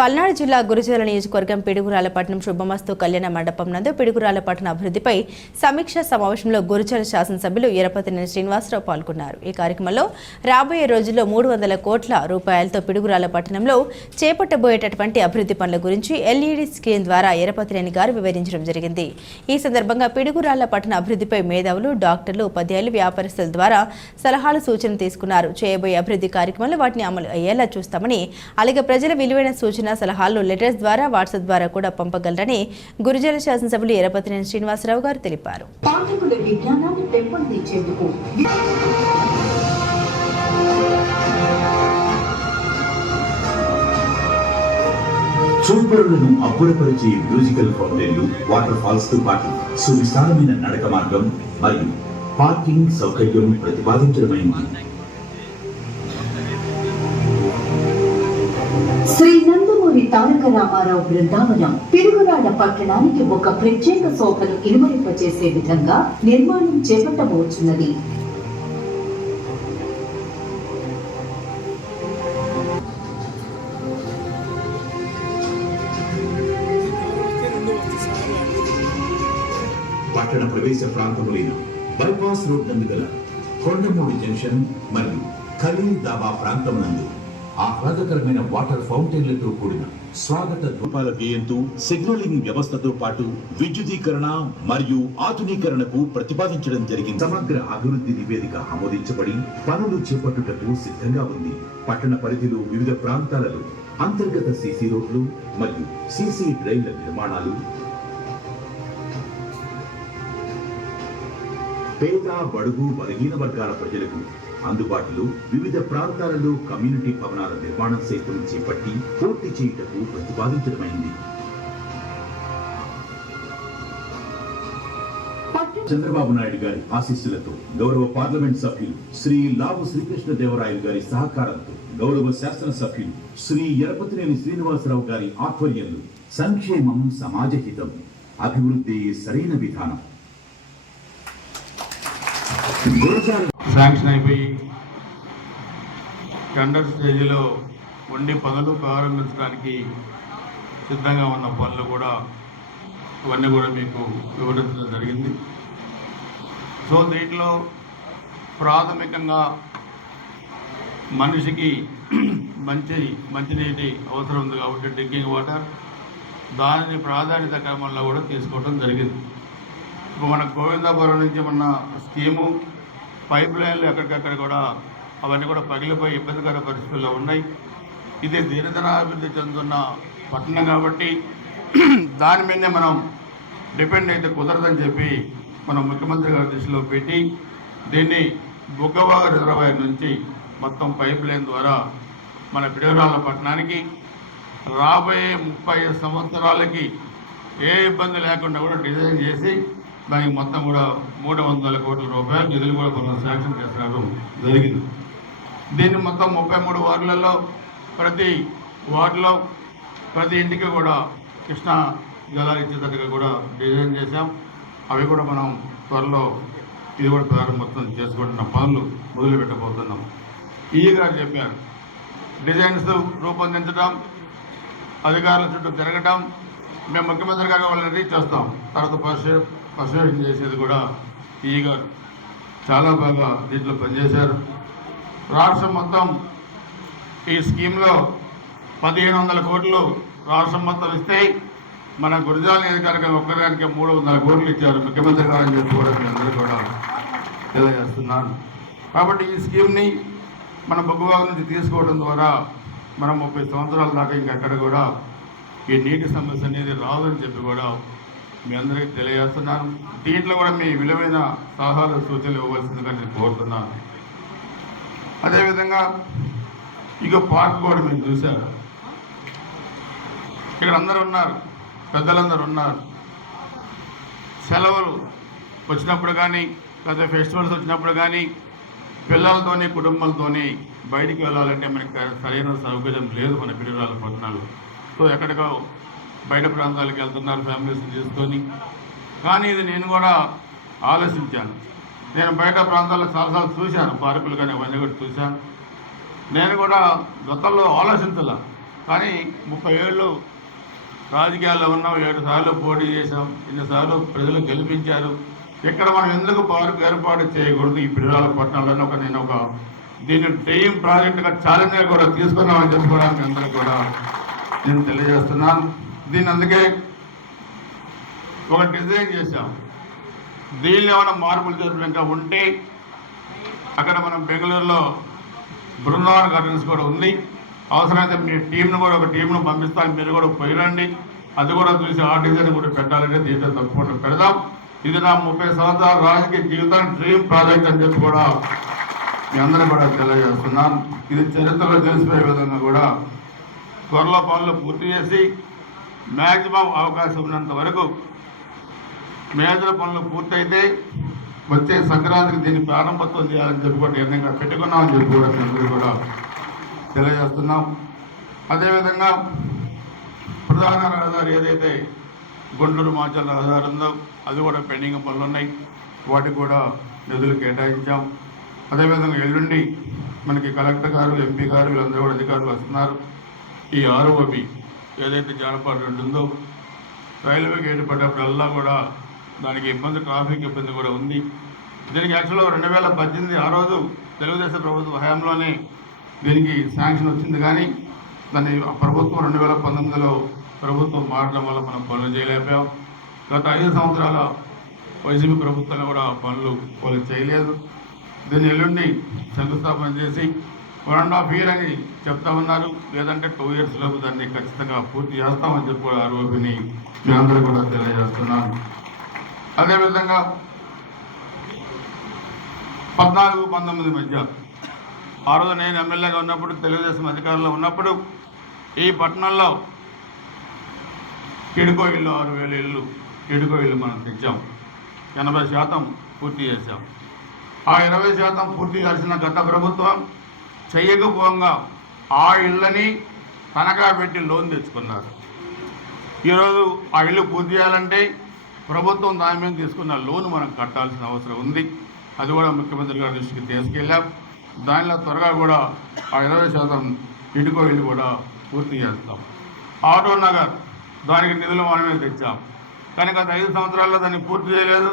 పల్నాడు జిల్లా గురుజాల నియోజకవర్గం పిడుగురాళ్లపట్నం శుభమస్తు కళ్యాణ మండపం నందు పిడుగురాళ్లపట్నం అభివృద్ధిపై సమీక్షా సమావేశంలో గురుజాల శాసనసభ్యులు ఎరపతినేని శ్రీనివాసరావు పాల్గొన్నారు. ఈ కార్యక్రమంలో రాబోయే రోజుల్లో 300 కోట్ల రూపాయలతో పిడుగురాళ్లపట్నంలో చేపట్టబోయేటటువంటి అభివృద్ధి పనుల గురించి ఎల్ఈడి స్క్రీన్ ద్వారా ఎరపతినేని గారు వివరించడం జరిగింది. ఈ సందర్భంగా పిడుగురాళ్లపట్నం అభివృద్ధిపై మేధావులు, డాక్టర్లు, ఉపాధ్యాయులు, వ్యాపారస్తుల ద్వారా సలహాలు, సూచనలు తీసుకున్నారు. చేయబోయే అభివృద్ధి కార్యక్రమంలో వాటిని అమలు అయ్యేలా చూస్తామని, అలాగే ప్రజల విలువైన సూచన సలహాలు లెటర్స్ ద్వారా, వాట్సాప్ ద్వారా కూడా పంపగలరని గురుజాల శాసనసభ్యులు ఎరపతినేని శ్రీనివాసరావు గారు తెలిపారు. చూపరులను అబ్బురపరిచే మ్యూజికల్ ఫౌంటైన్లు, వాటర్ ఫాల్స్ తో పాటు సువిశాలమైన నడక మార్గం మరియు పార్కింగ్ సౌకర్యం ప్రతిపాదించడమైంది. శ్రీ నందమూరి తారక రామారావు బృందావనం పిడుగురాళ్ల పట్టణానికి ఒక ప్రత్యేక శోభను ఇనుమరింపచేసే విధంగా నిర్మాణం చేపట్టబోతున్నది. పట్టణ ప్రవేశ ప్రాంతములైన బైపాస్ రోడ్ నందు గల కొండమూడి జంక్షన్ మరియు ఖలీల్ దాబా ప్రాంతం నందు ఆహ్లాదకరమైన వాటర్ ఫౌంటైన్లతో కూడిన స్వాగత ధూపాల వ్యయంతో సిగ్నలింగ్ వ్యవస్థతో పాటు విద్యుదీకరణ మరియు ఆధునీకరణకు ప్రతిపాదించడం జరిగింది. సమగ్ర అభివృద్ధి నివేదిక ఆమోదించబడి పనులు చేపట్టుటకు సిద్ధంగా ఉంది. పట్టణ పరిధిలో వివిధ ప్రాంతాలలో అంతర్గత సీసీ రోడ్లు మరియు సీసీ డ్రైన్ల నిర్మాణాలు, పేద, బడుగు, బలహీన వర్గాల ప్రజలకు అందుబాటులో వివిధ ప్రాంతాలలో కమ్యూనిటీ భవనాల నిర్మాణం సైతం చేపట్టి పూర్తి చేయుటకు ప్రతిపాదించడమైంది. చంద్రబాబు నాయుడు గారి ఆశీస్సులతో గౌరవ పార్లమెంట్ సభ్యులు శ్రీ లావు శ్రీకృష్ణదేవరాయలు గారి సహకారంతో గౌరవ శాసనసభ్యులు శ్రీ ఎరపతినేని శ్రీనివాసరావు గారి ఆధ్వర్యంలో సంక్షేమం, సమాజహితం, అభివృద్ధి సరైన విధానం శాంక్షన్ అయిపోయి టెండర్ స్టేజ్లో ఉండి పనులు ప్రారంభించడానికి సిద్ధంగా ఉన్న పనులు కూడా ఇవన్నీ కూడా మీకు వివరించడం జరిగింది. సో దీంట్లో ప్రాథమికంగా మనిషికి మంచినీటి అవసరం ఉంది కాబట్టి డ్రింకింగ్ వాటర్, దానిని ప్రాధాన్యత క్రమంలో కూడా తీసుకోవడం జరిగింది. ఇప్పుడు మన గోవిందాపురం నుంచి మన స్కీము పైప్ లైన్లు ఎక్కడికక్కడ కూడా అవన్నీ కూడా పగిలిపోయి ఇబ్బందికర పరిస్థితుల్లో ఉన్నాయి. ఇది దీనదినాభివృద్ధి చెందుతున్న పట్టణం కాబట్టి దాని మీదే మనం డిపెండ్ అయితే కుదరదని చెప్పి మనం ముఖ్యమంత్రి గారి దృష్టిలో పెట్టి దీన్ని బుగ్గవాగ రిజర్వాయర్ నుంచి మొత్తం పైప్ లైన్ ద్వారా మన పిడుగురాళ్ల పట్టణానికి రాబోయే 30 సంవత్సరాలకి ఏ ఇబ్బంది లేకుండా కూడా డిజైన్ చేసి దానికి మొత్తం కూడా 300 కోట్ల రూపాయలు నిధులు కూడా మనం శాంక్షన్ చేసడం జరిగింది. దీన్ని మొత్తం 33 వార్డులలో ప్రతి వార్డులో ప్రతి ఇంటికి కూడా కృష్ణా జలాలు ఇచ్చేటట్టుగా కూడా డిజైన్ చేశాం. అవి కూడా మనం త్వరలో ఇది కూడా ప్రారంభోత్సవం చేసుకుంటున్న పనులు మొదలు పెట్టబోతున్నాం. ఈ గారు చెప్పారు, డిజైన్స్ రూపొందించడం, అధికారుల చుట్టూ తిరగటం, మేము ముఖ్యమంత్రి గారు వాళ్ళని రీచ్ చేస్తాం. తర్వాత పర్సూషన్ చేసేది కూడా ఈ గారు చాలా బాగా దీంట్లో పనిచేశారు. రాష్ట్రం మొత్తం ఈ స్కీమ్లో 1500 కోట్లు రాష్ట్రం మొత్తం ఇస్తే మన గురుజాల నియోజకవర్గం ఒక్కదానికి 300 కోట్లు ఇచ్చారు ముఖ్యమంత్రి గారు అని చెప్పి కూడా మీ అందరూ కూడా తెలియజేస్తున్నాను. కాబట్టి ఈ స్కీమ్ని మన బొగ్గువాగు నుంచి తీసుకోవడం ద్వారా మనం 30 సంవత్సరాల దాకా ఇంకెక్కడ కూడా ఈ నీటి సమస్య అనేది రాదని చెప్పి కూడా మీ అందరికీ తెలియజేస్తున్నాను. దీంట్లో కూడా మీ విలువైన సలహాలు, సూచనలు ఇవ్వవలసిందిగా నేను కోరుతున్నాను. అదేవిధంగా ఇక పార్క్ కూడా మీరు చూశారు, ఇక్కడ అందరూ ఉన్నారు, పెద్దలందరూ ఉన్నారు. సెలవులు వచ్చినప్పుడు కానీ లేదా ఫెస్టివల్స్ వచ్చినప్పుడు కానీ పిల్లలతోని, కుటుంబాలతోని బయటికి వెళ్ళాలంటే మనకి సరైన సౌకర్యం లేదు మన పిడుగురాళ్ల పట్టణాలు. సో ఎక్కడికో బయట ప్రాంతాలకు వెళ్తున్నారు ఫ్యామిలీస్ తీసుకొని. కానీ ఇది నేను కూడా ఆలోచించాను. నేను బయట ప్రాంతాల్లో చాలాసార్లు చూశాను, పార్కులు కానీ అవన్నీ కూడా చూశాను. నేను కూడా గతంలో ఆలోచించాల, కానీ 30 ఏళ్ళు రాజకీయాల్లో ఉన్నాం, 7 సార్లు పోటీ చేశాం, ఇన్నిసార్లు ప్రజలు గెలిపించారు. ఇక్కడ మనం ఎందుకు పార్కు ఏర్పాటు చేయకూడదు ఈ పిడుగురాళ్ళ పట్టణంలో నేను దీన్ని డ్రీమ్ ప్రాజెక్టుగా ఛాలెంజ్గా కూడా తీసుకున్నామని చెప్పుకోవడానికి అందరూ కూడా నేను తెలియజేస్తున్నాను. దీన్ని అందుకే ఒక డిజైన్ చేశాం. దీనిలో ఏమైనా మార్పులు చేర్పులు ఇంకా ఉంటే అక్కడ మనం బెంగళూరులో బృందావన గార్డెన్స్ కూడా ఉంది. అవసరమైతే మీ టీంను కూడా ఒక టీంను పంపిస్తాను, మీరు కూడా పోయిరండి, అది కూడా చూసి ఆ డిజైన్ కూడా పెట్టాలంటే దీంట్లో తప్పకుండా పెడదాం. ఇది నా 30 సంవత్సరాల రాజకీయ జీవితం డ్రీమ్ ప్రాజెక్ట్ అని చెప్పి కూడా మీ అందరూ కూడా తెలియజేస్తున్నాను. ఇది చరిత్రలో తెలిసిపోయే విధంగా కూడా త్వరలో పనులు పూర్తి చేసి మ్యాక్సిమం అవకాశం ఉన్నంత వరకు మేజర్ పనులు పూర్తయితే వచ్చే సంక్రాంతికి దీన్ని ప్రారంభోత్సవం చేయాలని చెప్పి కూడా నిర్ణయంగా పెట్టుకున్నామని చెప్పి కూడా మీ అందరూ కూడా తెలియజేస్తున్నాం. అదేవిధంగా ప్రధాన రహదారి ఏదైతే గుంటూరు మాచల్ రహదారి ఉందో అది కూడా పెండింగ్ పనులు ఉన్నాయి, వాటికి కూడా నిధులు కేటాయించాం. అదేవిధంగా ఎల్లుండి మనకి కలెక్టర్ గారు, ఎంపీ గారు వీళ్ళందరూ కూడా అధికారులు వస్తున్నారు. ఈ ROB ఏదైతే జానపాడు రోడ్డు ఉందో రైల్వే గేటు పడ్డప్పుడల్లా కూడా దానికి ఇబ్బంది, ట్రాఫిక్ ఇబ్బంది కూడా ఉంది. దీనికి యాక్చువల్గా 2018 ఆ రోజు తెలుగుదేశం ప్రభుత్వ హయాంలోనే దీనికి శాంక్షన్ వచ్చింది, కానీ దాన్ని ప్రభుత్వం 2019లో ప్రభుత్వం మారడం వల్ల మనం పనులు చేయలేకపోయాం. గత 5 సంవత్సరాల వైసీపీ ప్రభుత్వంలో కూడా పనులు వాళ్ళు చేయలేదు. దీన్ని ఎల్లుండి శంకుస్థాపన చేసి 1.5 year అని చెప్తా ఉన్నారు, లేదంటే 2 years లోపు దాన్ని ఖచ్చితంగా పూర్తి చేస్తామని చెప్పి కూడా ROBని మీ అందరూ కూడా తెలియజేస్తున్నాను. అదేవిధంగా 14-19 మధ్య ఆ రోజు నేను ఎమ్మెల్యేగా ఉన్నప్పుడు, తెలుగుదేశం అధికారంలో ఉన్నప్పుడు ఈ పట్టణంలో కిడుకో ఇల్లు 6,000 ఇళ్ళు కిడుకో ఇల్లు మనం తెచ్చాం. 80% పూర్తి చేశాం. ఆ 20% పూర్తి చేసిన గత ప్రభుత్వం చెయ్యకపోగా ఆ ఇళ్ళని తనఖా పెట్టి లోన్ తెచ్చుకున్నారు. ఈరోజు ఆ ఇల్లు పూర్తి చేయాలంటే ప్రభుత్వం దాని మీద తీసుకున్న లోన్ మనం కట్టాల్సిన అవసరం ఉంది. అది కూడా ముఖ్యమంత్రి గారి దృష్టికి తీసుకెళ్ళాం. దానిలో త్వరగా కూడా ఆ 20% ఇటుకో ఇల్లు కూడా పూర్తి చేస్తాం. ఆటో నగర్ దానికి నిధులు మనమే తెచ్చాం, కానీ గత 5 సంవత్సరాల్లో దాన్ని పూర్తి చేయలేదు.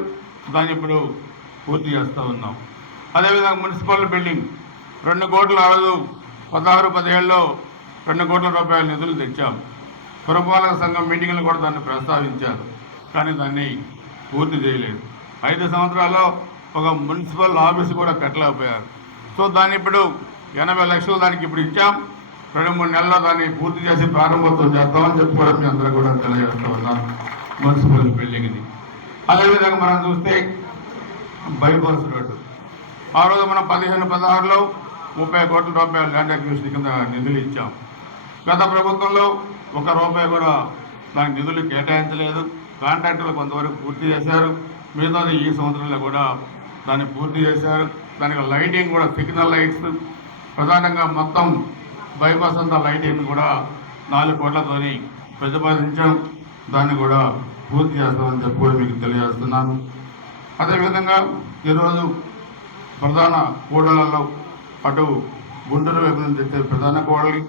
దాన్ని ఇప్పుడు పూర్తి చేస్తూ ఉన్నాం. అదేవిధంగా మున్సిపల్ బిల్డింగ్ 2 కోట్ల ఆ రోజు 16-17లో 2 కోట్ల రూపాయల నిధులు తెచ్చాం. పురపాలక సంఘం మీటింగ్లు కూడా దాన్ని ప్రస్తావించారు, కానీ దాన్ని పూర్తి చేయలేదు. 5 సంవత్సరాల్లో ఒక మున్సిపల్ ఆఫీసు కూడా కట్టలేకపోయారు. సో దాన్ని ఇప్పుడు 80 లక్షలు దానికి ఇప్పుడు ఇచ్చాం. 2-3 నెలల్లో దాన్ని పూర్తి చేసి ప్రారంభోత్సవం చేస్తామని చెప్పి కూడా మీ అందరూ కూడా తెలియజేస్తూ ఉన్నాం మున్సిపల్ బిల్డింగ్ని. అదేవిధంగా మనం చూస్తే బైపాస్ రోడ్డు ఆ రోజు మనం 15-16లో 30 కోట్ల రూపాయలు ల్యాండ్ అక్విజిషన్ కింద నిధులు ఇచ్చాం. గత ప్రభుత్వంలో 1 రూపాయి కూడా దానికి నిధులు కేటాయించలేదు. కాంట్రాక్టర్లు కొంతవరకు పూర్తి చేశారు, మిగతాది ఈ సంవత్సరంలో కూడా దాన్ని పూర్తి చేశారు. దానికి లైటింగ్ కూడా, సిగ్నల్ లైట్స్ ప్రధానంగా మొత్తం బైపాస్ అంతా లైటింగ్ కూడా 4 కోట్లతోని ప్రతిపాదించాం. దాన్ని కూడా పూర్తి చేస్తామని చెప్పి కూడా మీకు తెలియజేస్తున్నాను. అదేవిధంగా ఈరోజు ప్రధాన కూడళ్లలో అటు గుంటూరు వైపు నుంచి తెచ్చే ప్రధాన కూడలి,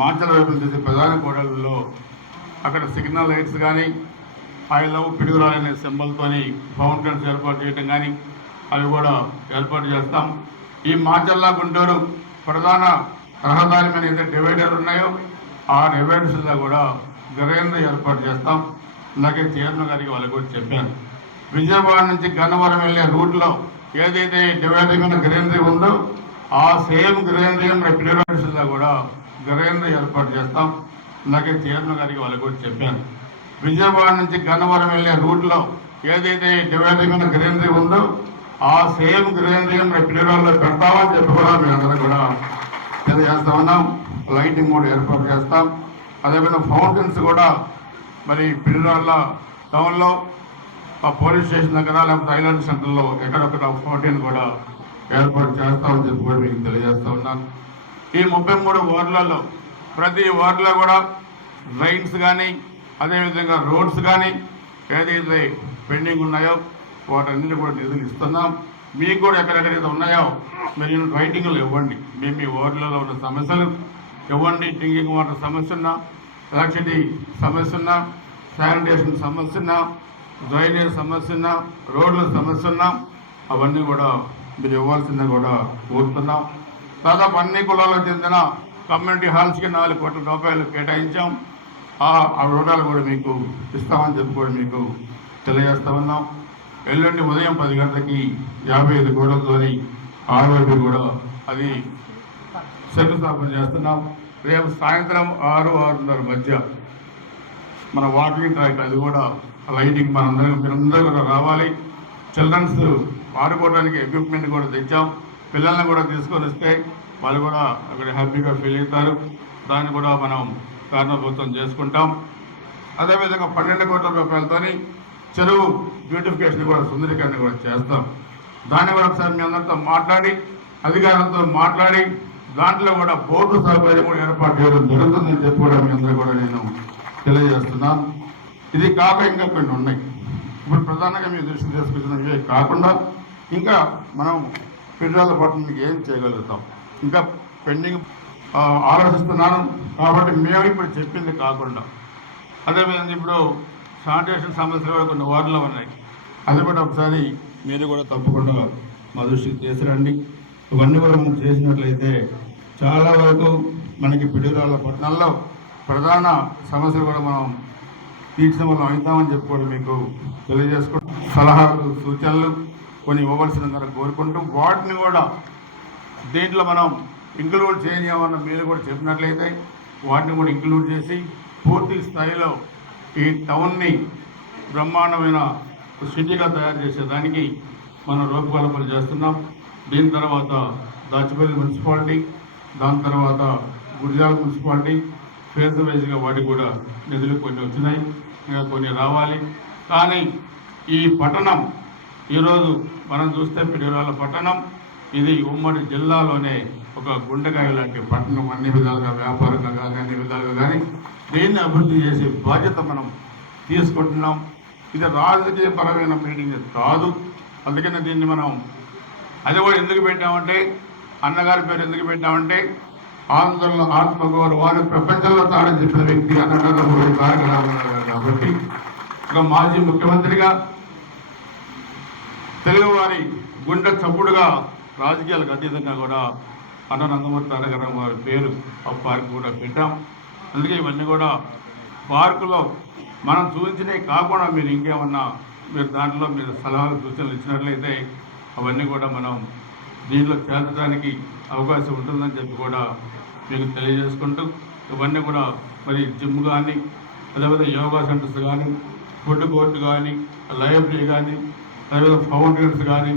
మాచల వైపు నుంచి తెచ్చే ప్రధాన కూడళ్లలో అక్కడ సిగ్నల్ లైట్స్ కానీ, ఐ లవ్ పిడుగురాళ్ళు అనే సింబల్తోని ఫౌంటైన్స్ ఏర్పాటు చేయడం కానీ అవి కూడా ఏర్పాటు చేస్తాం. ఈ మాచల్ల గుంటూరు ప్రధాన రహదారి మీద ఏదైతే డివైడర్ ఉన్నాయో ఆ డివైడర్స్లో కూడా గ్రైండర్ ఏర్పాటు చేస్తాం. అలాగే చైర్మన్ గారికి వాళ్ళకి కూడా చెప్పాను. విజయవాడ నుంచి గన్నవరం వెళ్ళే రూట్లో ఏదైతే డివైడర్ మీద గ్రైండరీ ఉందో ఆ సేమ్ గ్రైండరీ మన పిడుగురాళ్ళలో కూడా గ్రైండర్ ఏర్పాటు చేస్తాం. అలాగే చైర్మన్ గారికి వాళ్ళకి కూడా చెప్పాను. విజయవాడ నుంచి గన్నవరం వెళ్ళే రూట్లో ఏదైతే డివైడర్ మీద గ్రైండరీ ఉందో ఆ సేమ్ గ్రైండరీ మన పిడుగురాళ్ళలో పెడతామని చెప్పి కూడా మీ అందరూ కూడా తెలియజేస్తా ఉన్నాం. లైటింగ్ కూడా ఏర్పాటు చేస్తాం. అదేవిధంగా ఫౌంటైన్స్ కూడా మరి పిడుగురాళ్ళ టౌన్లో ఆ పోలీస్ స్టేషన్ దగ్గర లేకపోతే ఐలాండ్ సెంటర్లో ఎక్కడొక్కడ ఫౌంటైన్ కూడా ఏర్పాటు చేస్తామని చెప్పి కూడా మీకు తెలియజేస్తూ ఉన్నాను. ఈ 33 వార్డులలో ప్రతి వార్డులో కూడా డ్రైన్స్ కానీ అదేవిధంగా రోడ్స్ కానీ ఏదైతే పెండింగ్ ఉన్నాయో వాటన్నిటి కూడా నిధులు ఇస్తున్నాం. మీకు కూడా ఎక్కడెక్కడైతే ఉన్నాయో మీరు రైటింగ్లు ఇవ్వండి. మేము మీ వార్డులలో ఉన్న సమస్యలు ఎవరిని డ్రింకింగ్ వాటర్ సమస్య ఉన్నా, ఎలక్ట్రిసిటీ సమస్య ఉన్నా, శానిటేషన్ సమస్య ఉన్నా, డ్రైనేజ్ సమస్య ఉన్నా, రోడ్ల సమస్య ఉన్నా అవన్నీ కూడా మీరు ఇవ్వాల్సిందని కూడా కోరుతున్నాం. దాదాపు అన్ని కులాలకు చెందిన కమ్యూనిటీ హాల్స్కి 4 కోట్ల రూపాయలు కేటాయించాం. ఆ వివరాలు కూడా మీకు ఇస్తామని చెప్పి కూడా మీకు తెలియజేస్తా ఉన్నాం. ఎల్లుండి ఉదయం 10 గంటలకి 55 కోట్లతోని ఆరోగ్యం కూడా అది శంకుస్థాపన చేస్తున్నాం. రేపు సాయంత్రం 6-6:30 మధ్య మన వాకింగ్ ట్రాక్ అది కూడా లైటింగ్ మీరందరూ కూడా రావాలి. చిల్డ్రన్స్ ఆడుకోవడానికి ఎక్విప్మెంట్ కూడా తెచ్చాం. పిల్లల్ని కూడా తీసుకొని వస్తే వాళ్ళు కూడా అక్కడ హ్యాపీగా ఫీల్ అవుతారు. దాన్ని కూడా మనం కారణభూతం చేసుకుంటాం. అదేవిధంగా 12 కోట్ల రూపాయలతోని చెరువు బ్యూటిఫికేషన్ కూడా సుందరీకరణ కూడా చేస్తాం. దాన్ని కూడా ఒకసారి మీ అందరితో మాట్లాడి అధికారులతో మాట్లాడి దాంట్లో కూడా బోర్డు సౌకర్యం కూడా ఏర్పాటు చేయడం జరుగుతుందని చెప్పి కూడా మీ అందరూ కూడా నేను తెలియజేస్తున్నాను. ఇది కాక ఇంకా కొన్ని ఉన్నాయి. ఇప్పుడు ప్రధానంగా మీ దృష్టి తీసుకొచ్చినవి కాకుండా ఇంకా మనం పిడుగురాళ్ళపట్నానికి ఏం చేయగలుగుతాం ఇంకా పెండింగ్ ఆలోచిస్తున్నాను. కాబట్టి మేము ఇప్పుడు చెప్పింది కాకుండా అదేవిధంగా ఇప్పుడు శానిటేషన్ సమస్యలు కూడా కొన్ని వార్డులో ఉన్నాయి. అది కూడా ఒకసారి మీరు కూడా తప్పకుండా మా దృష్టికి తీసుకురండి. ఇవన్నీ కూడా మనం చేసినట్లయితే చాలా వరకు మనకి పిడుగురాళ్ళపట్నంలో ప్రధాన సమస్యలు కూడా మనం తీర్చడం వల్ల అవుతామని చెప్పి కూడా మీకు తెలియజేసుకుంటూ సలహాలు సూచనలు కొన్ని ఇవ్వవలసిందిగా కోరుకుంటూ వాటిని కూడా దీంట్లో మనం ఇంక్లూడ్ చేయమన్న మీరు కూడా చెప్పినట్లయితే వాటిని కూడా ఇంక్లూడ్ చేసి పూర్తి స్థాయిలో ఈ టౌన్ని బ్రహ్మాండమైన సిటీగా తయారు చేసేదానికి మనం రూపకల్పన చేస్తున్నాం. దీని తర్వాత దాచిపల్లి మున్సిపాలిటీ, దాని తర్వాత గురిజాల మున్సిపాలిటీ ఫేజ్ వైజ్గా వాటికి కూడా నిధులు కొన్ని వచ్చినాయి, ఇంకా కొన్ని రావాలి. కానీ ఈ పట్టణం ఈరోజు మనం చూస్తే పిడుగురాళ్ళ పట్టణం ఇది ఉమ్మడి జిల్లాలోనే ఒక గుండెకాయ లాంటి పట్టణం. అన్ని విధాలుగా వ్యాపారంగా కానీ అన్ని విధాలుగా కానీ దీన్ని అభివృద్ధి చేసే బాధ్యత మనం తీసుకుంటున్నాం. ఇది రాజకీయపరమైన మీటింగ్ కాదు. అందుకనే దీన్ని మనం అది కూడా ఎందుకు పెట్టామంటే అన్నగారి పేరు ఎందుకు పెట్టామంటే ఆంధ్రలో ఆత్మగౌరవాన్ని ప్రపంచంలో తాడని చెప్పిన వ్యక్తి అన్నగారు తారక రామారావు గారు. కాబట్టి ఒక మాజీ ముఖ్యమంత్రిగా తెలుగువారి గుండె చప్పుడుగా రాజకీయాలకు అతీతంగా కూడా అన్న నందమూరి తారక రామారావు పేరు ఆ పార్క్ కూడా పెట్టాం. అందుకే ఇవన్నీ కూడా పార్కులో మనం చూపించినవి కాకుండా మీరు ఇంకేమన్నా మీరు దాంట్లో మీరు సలహాలు సూచనలు ఇచ్చినట్లయితే అవన్నీ కూడా మనం దీంట్లో చేర్చడానికి అవకాశం ఉంటుందని చెప్పి కూడా మీకు తెలియజేసుకుంటూ ఇవన్నీ కూడా మరి జిమ్ కానీ అదేవిధంగా యోగా సెంటర్స్ కానీ ఫుడ్ కోర్టు కానీ లైబ్రరీ కానీ అదేవిధంగా ఫౌంటైన్స్ కానీ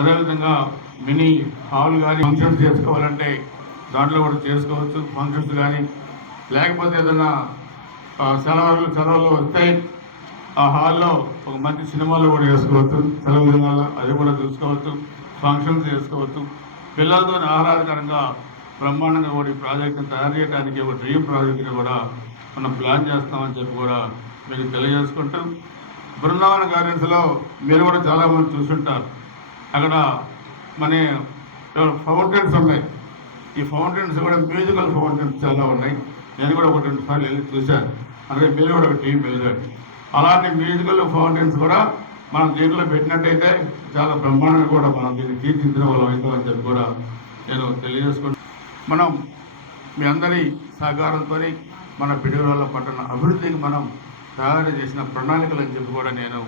అదేవిధంగా మినీ హాల్ కానీ ఫంక్షన్స్ చేసుకోవాలంటే దాంట్లో కూడా చేసుకోవచ్చు. ఫంక్షన్స్ కానీ లేకపోతే ఏదైనా సెలవులు వస్తే ఆ హాల్లో ఒక మంచి సినిమాలు కూడా చేసుకోవచ్చు. సెలవు దినాల్లో అది కూడా చూసుకోవచ్చు. ఫంక్షన్స్ చేసుకోవచ్చు. పిల్లలతో ఆహ్లాదకరంగా బ్రహ్మాండంగా కూడా ఈ ప్రాజెక్టును తయారు చేయడానికి ఒక డ్రీమ్ ప్రాజెక్టుని కూడా మనం ప్లాన్ చేస్తామని చెప్పి కూడా మీకు తెలియజేసుకుంటూ బృందావన గార్డెన్స్లో మీరు కూడా చాలామంది చూసుంటారు. అక్కడ మన ఫౌంటైన్స్ ఉన్నాయి. ఈ ఫౌంటైన్స్ కూడా మ్యూజికల్ ఫౌంటైన్స్ చాలా ఉన్నాయి. నేను కూడా 1-2 సార్లు వెళ్ళి చూశాను. అలాగే మీరు కూడా ఒక టీం వెళ్ళారు. అలాంటి మ్యూజికల్ ఫౌంటైన్స్ కూడా మనం దీంట్లో పెట్టినట్టయితే చాలా బ్రహ్మాండంగా కూడా మనం దీన్ని తీర్చిదిద్దిన వాళ్ళు అవుతామని చెప్పి కూడా నేను తెలియజేసుకుంటాను. మనం మీ అందరి సహకారంతో మన పిడుగురాళ్ళ పట్టణ అభివృద్ధికి మనం తయారు చేసిన ప్రణాళికలు అని చెప్పి కూడా నేను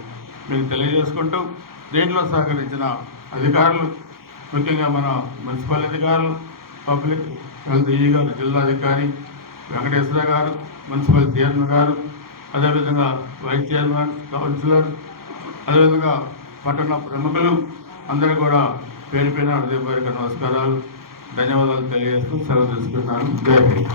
మీకు తెలియజేసుకుంటూ దీంట్లో సహకరించిన అధికారులు ముఖ్యంగా మన మున్సిపల్ అధికారులు, పబ్లిక్ హెల్త్ ఈ గారు, జిల్లాధికారి వెంకటేశ్వర గారు, మున్సిపల్ చైర్మన్ గారు, అదేవిధంగా వైస్ చైర్మన్, కౌన్సిలర్, అదేవిధంగా పట్టణ ప్రముఖులు అందరూ కూడా పేరు హృదయపూర్వక నమస్కారాలు, ధన్యవాదాలు తెలియజేస్తూ సెలవు తీసుకుంటున్నాను. జై హింద్.